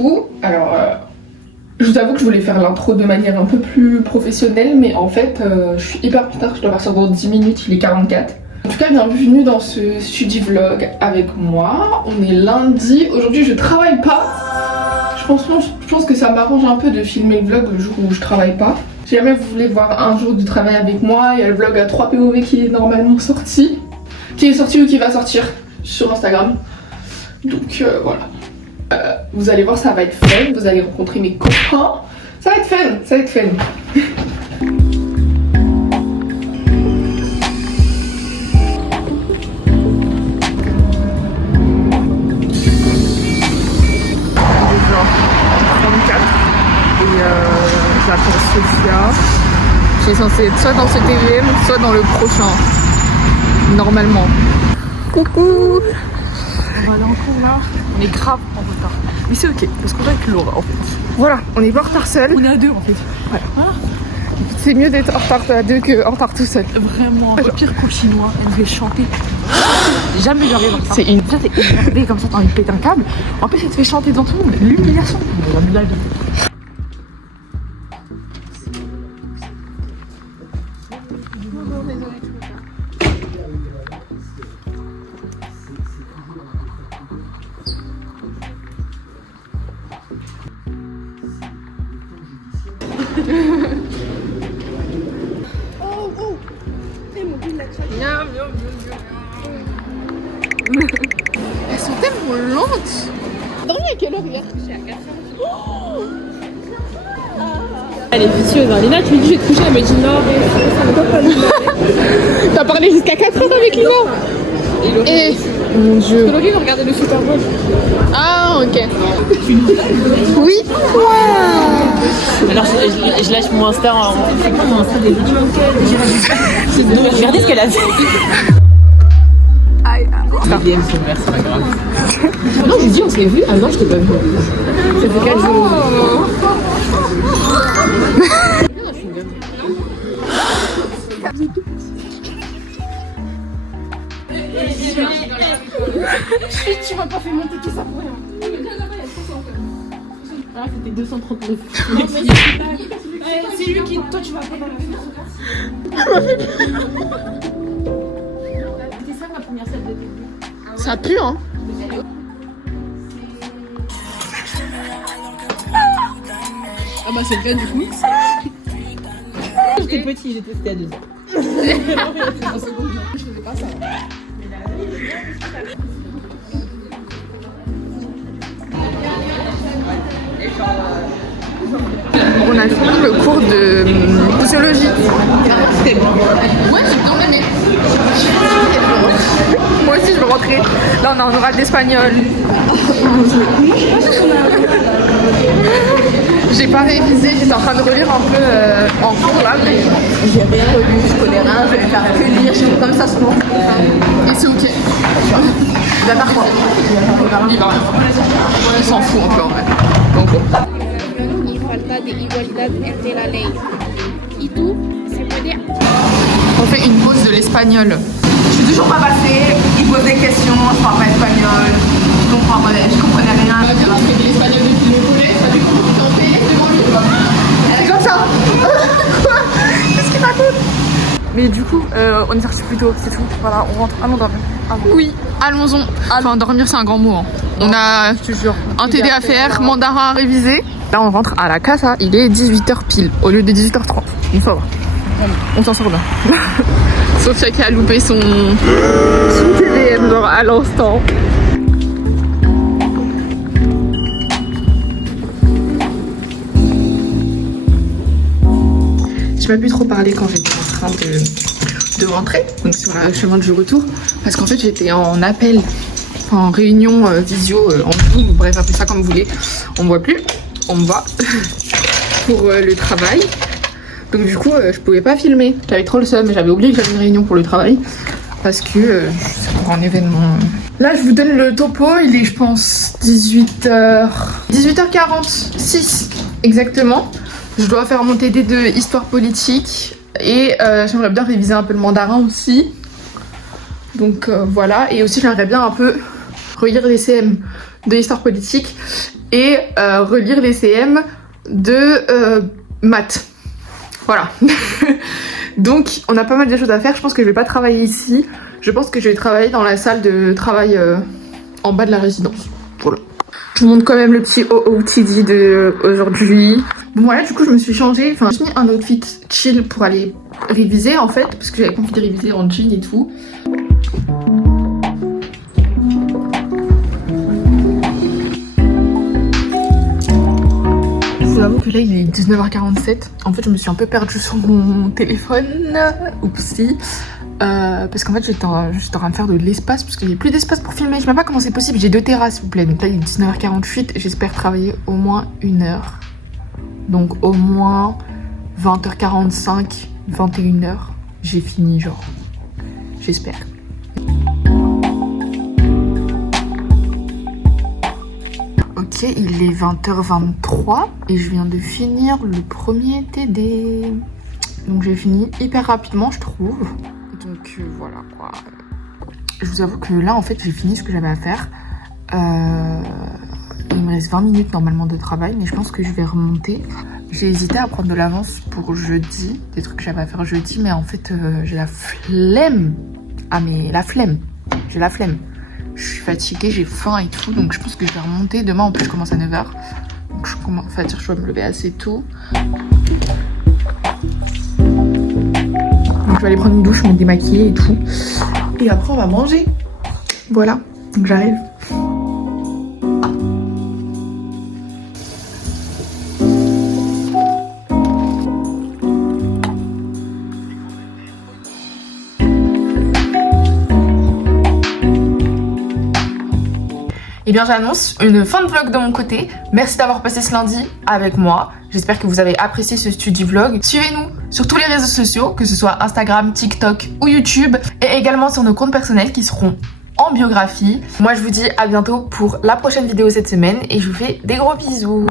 coup, alors je vous avoue que je voulais faire l'intro de manière un peu plus professionnelle, mais en fait je suis hyper en retard, je dois partir dans 10 minutes, il est 44. En tout cas, bienvenue dans ce Studi Vlog avec moi. On est lundi, aujourd'hui je travaille pas. Je pense que ça m'arrange un peu de filmer le vlog le jour où je travaille pas. Si jamais vous voulez voir un jour de travail avec moi, il y a le vlog à 3 POV qui est normalement sorti. Qui est sorti ou qui va sortir sur Instagram. Donc voilà. Vous allez voir, ça va être fun. Vous allez rencontrer mes copains. Ça va être fun, ça va être fun. J'attends Sophia. Qui est censée être soit dans ce TVM, soit dans le prochain. Normalement. Coucou. On va aller en cours là. On est grave en retard. Mais c'est ok, parce qu'on va avec Laura en fait. Voilà, on est pas en retard seul. On est à deux en fait. Ouais. Ah. C'est mieux d'être en retard à deux qu'en retard tout seul. Vraiment, le pire qu'au chinois, elle devait chanter. Jamais j'arrive en retard. C'est une. Déjà t'es énervé comme ça, t'as envie de péter un câble. En plus, elle te fait chanter devant tout le monde. L'humiliation. La blague. Elles sont tellement lentes. Dormi à quelle heure hier? Je suis à 4h. Oh, elle est vicieuse, hein. Lina, tu lui dis je vais te coucher, elle me dit non, mais ça ne va pas nous. T'as parlé jusqu'à 4h avec Lina? Et mon dieu. Parce que Laurie veut regarder le Super Bowl. Ah ok. Oui. Alors je lâche mon Insta en... C'est quoi mon Insta des vidéos? Regardez ce qu'elle a fait. Les DM sont verts, c'est pas grave. Non, je lui dis on s'est vu. Ah non, je t'ai pas vu. Ça fait 4 jours. Tu m'as pas fait monter tout ça pour rien. Ah, c'était 239. C'est lui qui. Toi, tu vas pas dans la C'était ça ma première salle de début. Ça pue, hein. Ah bah c'est le cas du coup. J'étais petit, j'ai testé à 2 ans. Je faisais pas ça. On a fini le cours de sociologie. C'était bon. Ouais, j'ai bien aimé. Moi aussi, je veux rentrer. Là, on a un oral d'espagnol. J'ai pas révisé, j'étais en train de relire un peu en cours là, mais j'ai rien relu, je connais rien, je vais faire que lire, je fais comme ça souvent. Et c'est ok. Bah par contre, il s'en fout un peu en vrai. Donc bon. Y falta de igualdad entre la ley. Y tú se puede. On fait une pause de l'espagnol. je suis toujours pas passée, ils posent des questions, je parle pas espagnol, je comprenais rien. Tu as appris l'espagnol depuis le collège, t'as vu comment tu t'en fais devant lui quoi. C'est comme ça. Quoi? Qu'est-ce qu'il raconte? Mais du coup, on est sorti plus tôt, c'est tout. Voilà, on rentre. Allons dormir. Oui, allons-en. Enfin, dormir, c'est un grand mot. Hein. On a un TD à faire, mandarin à réviser. Là, on rentre à la casa. Il est 18h pile au lieu de 18h30. On s'en va. On s'en sort bien. Sophia qui a loupé son TDM genre à l'instant. J'ai pas pu trop parler quand j'étais en train de rentrer, donc sur le chemin du retour, parce qu'en fait j'étais en appel, enfin, en réunion visio, en Zoom, bref, appelez ça comme vous voulez. On me voit plus, on me voit pour le travail. Donc du coup, je pouvais pas filmer. J'avais trop le seum, mais j'avais oublié que j'avais une réunion pour le travail. Parce que c'est pour un événement. Là, je vous donne le topo. Il est, je pense, 18h46 exactement. Je dois faire mon TD de histoire politique. Et j'aimerais bien réviser un peu le mandarin aussi. Donc voilà. Et aussi, j'aimerais bien un peu relire les CM. de histoire politique et relire les CM de maths. Voilà. Donc on a pas mal de choses à faire. Je pense que je vais pas travailler ici. Je pense que je vais travailler dans la salle de travail en bas de la résidence. Voilà. Je vous montre quand même le petit OOTD de aujourd'hui. Bon voilà, du coup je me suis changée, enfin j'ai mis un outfit chill pour aller réviser en fait, parce que j'avais pas envie de réviser en jean et tout. Je vous avoue que là il est 19h47. En fait je me suis un peu perdue sur mon téléphone. Oupsie. Parce qu'en fait j'étais en train de faire de l'espace parce qu'il n'y a plus d'espace pour filmer. Je sais même pas comment c'est possible. J'ai 2 terrasses s'il vous plaît. Donc là il est 19h48. J'espère travailler au moins 1 heure. Donc au moins 20h45, 21h. J'ai fini genre. J'espère. Ok, il est 20h23 et je viens de finir le premier TD. Donc j'ai fini hyper rapidement je trouve. Donc voilà quoi. Je vous avoue que là en fait j'ai fini ce que j'avais à faire. Il me reste 20 minutes normalement de travail, mais je pense que je vais remonter. J'ai hésité à prendre de l'avance pour jeudi, des trucs que j'avais à faire jeudi, mais en fait j'ai la flemme. Ah mais la flemme, j'ai la flemme. Je suis fatiguée, j'ai faim et tout, donc je pense que je vais remonter. Demain en plus je commence à 9h, donc je dois me lever assez tôt. Donc je vais aller prendre une douche, me démaquiller et tout. Et après on va manger. Voilà, donc j'arrive. Et bien j'annonce une fin de vlog de mon côté. Merci d'avoir passé ce lundi avec moi. J'espère que vous avez apprécié ce study vlog. Suivez-nous sur tous les réseaux sociaux, que ce soit Instagram, TikTok ou YouTube. Et également sur nos comptes personnels qui seront en biographie. Moi je vous dis à bientôt pour la prochaine vidéo cette semaine. Et je vous fais des gros bisous.